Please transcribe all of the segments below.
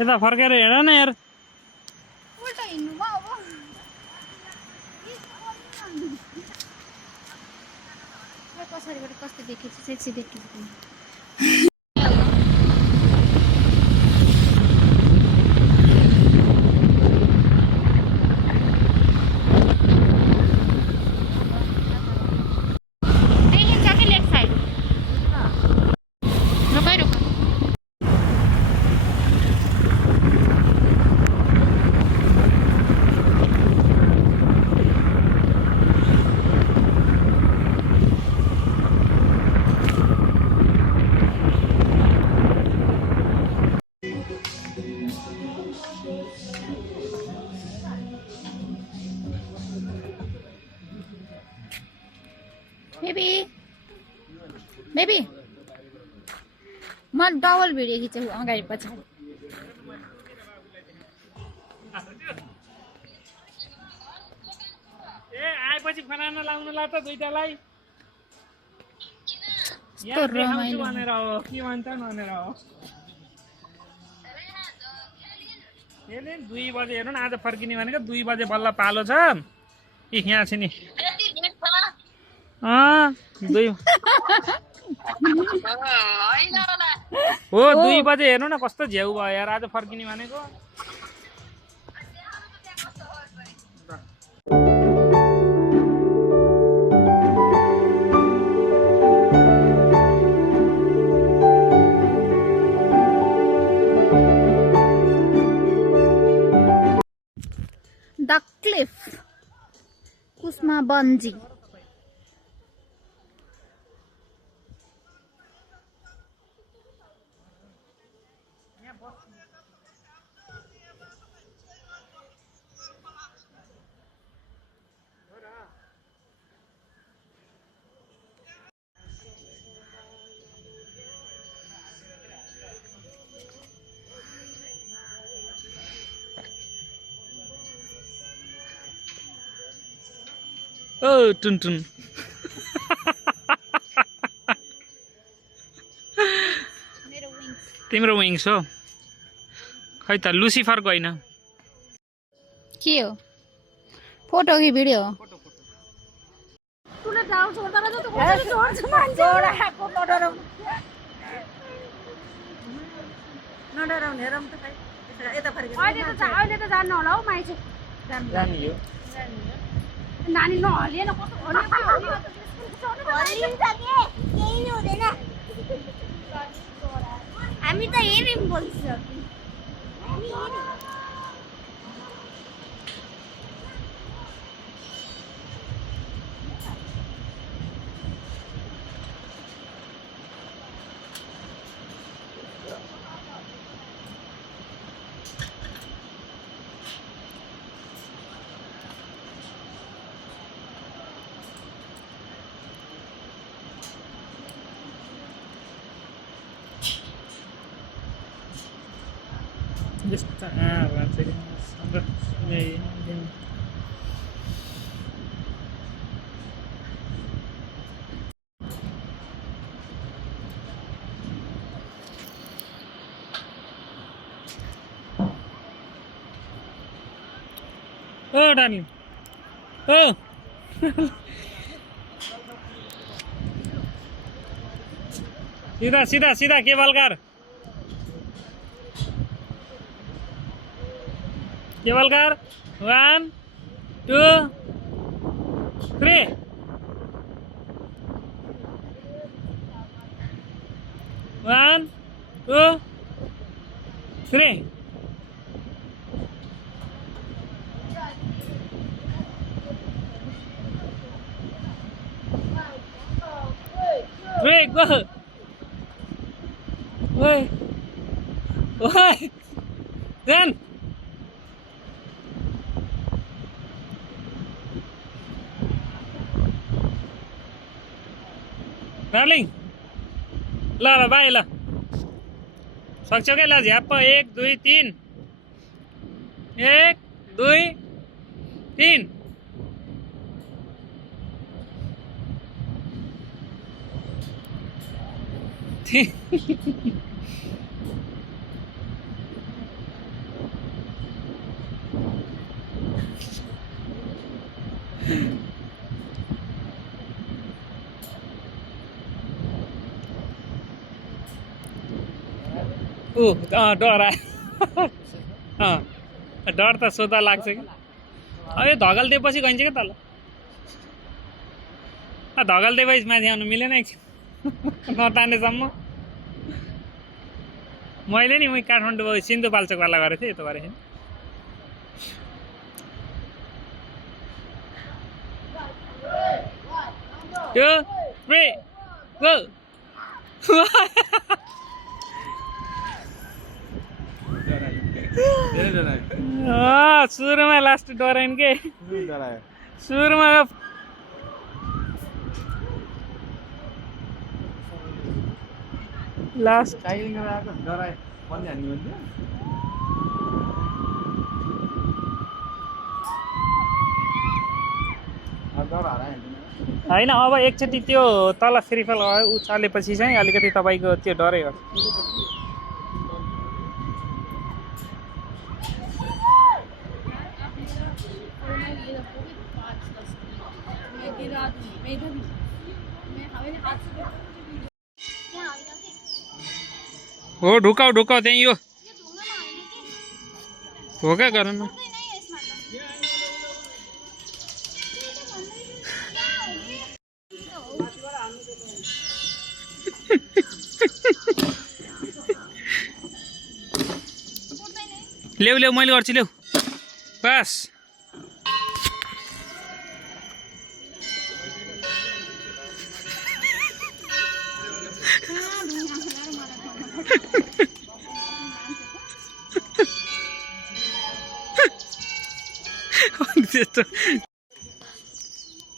यता फर्केर हेर न यार कस्तो देखेछ सेक्सी देखेछ बेबी म डबल भिडियो खिचेको अगाडि पछाडि ए आएपछि बनाउन लाउन ला त दुईटालाई भनेर हो के भन्छन् भनेर हो 2 बजे हेर्नु न आज फर्किने भनेको 2 बजे बल्ल पालो छ यहाँ छ नि हो 2 बजे हेर्नु न कस्तो झ्याउ भयो यार आज फर्किने भनेको द क्लिफ कुस्मा बन्जी ओ टुनटुन तिम्रो विङ्स हो खै त लुसिफरको होइन के हो फोटो कि भिडियो नानी नहलिएन कस्तो हामी त हेर्यौँ बोल्छौँ Just one second. ओ डार्लिङ ओ सीधा सीधा सीधा cable car cable car 1 2 3 1 2 3 3 go oi oi then darling ल ल बाई ल सक्छौ क्या ल झ्याप्प 1 2 3 1 2 3 डर आयो डर त सोधा लाग्छ कि अब यो धगल दिएपछि गइन्छ क्या तल धगल दिएपछि माथि आउनु मिलेन एकछिन नतानेसम्म मैले नि उहीँ काठमाडौँ सिन्धुपाल्चोकवाला गरेको थिएँ यतो गरेको थिएँ यो सुरुमा लास्ट डराइन के सुरुमा लास्ट होइन अब एकचोटि त्यो तल श्रीफल उचालेपछि चाहिँ अलिकति तपाईँको त्यो डरै हो हो ढुकाउ ढुकाउ त्यही यो हो क्या गर न ल्याउ ल्याउ मैले गर्छु ल्याउ बस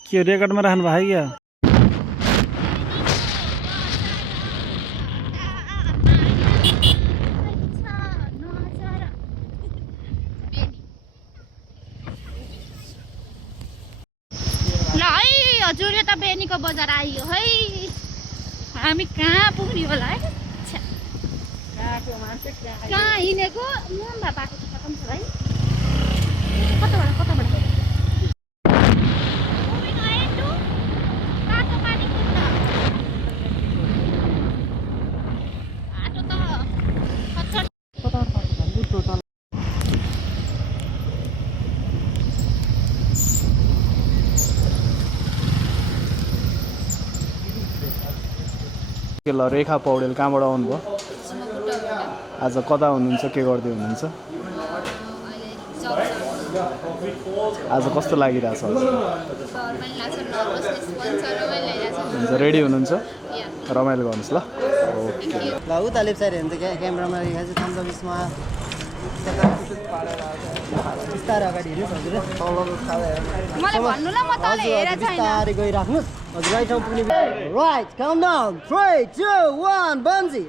के रेकर्डमा राख्नु भयो क्या ल है हजुर यो त बेनीको बजार आइयो है हामी कहाँ पुग्ने होला है कहाँ हिँडेको बाटो त खतम छ है कताबाट ल रेखा पौडेल कहाँबाट आउनुभयो आज कता हुनुहुन्छ के गर्दै हुनुहुन्छ आज कस्तो लागिरहेछ हुन्छ रेडी हुनुहुन्छ रमाइलो गर्नुहोस् ल ओके ल उता लेफ्ट साइड हेर्नु त क्यामेरामा रेखा चाहिँ थम्स अप स्मार्ट बिस्तारै अगाडि हेर्नुहोस् हजुर मलाई भन्नु ल म तल हेरेर छैन बिस्तारै गइराख्नुहोस् हजुर राइट ठाउँ पुग्ने राइट काउन्ट डाउन 3 2 1 बन्जी